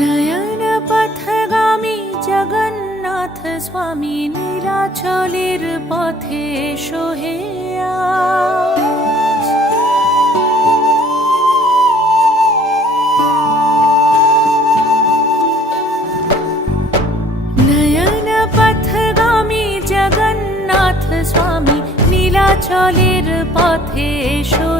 নয়ন পথগামী জগন্নাথ স্বামী নীলাচলের পথে সোহে। নয়ন পথগামী জগন্নাথ স্বামী নীলাচলের পথে এসো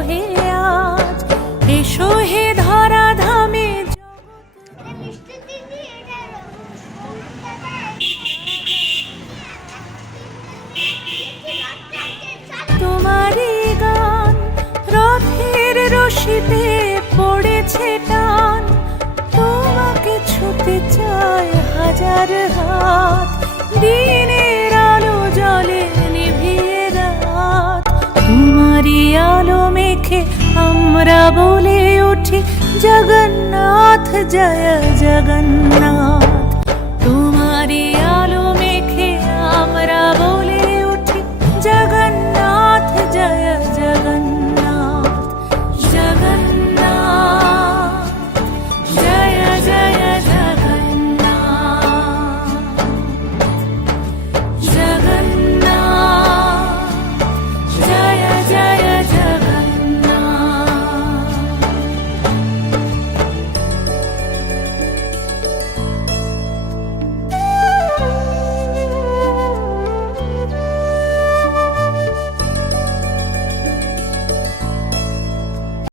जगन्नाथ जय जगन्नाथ।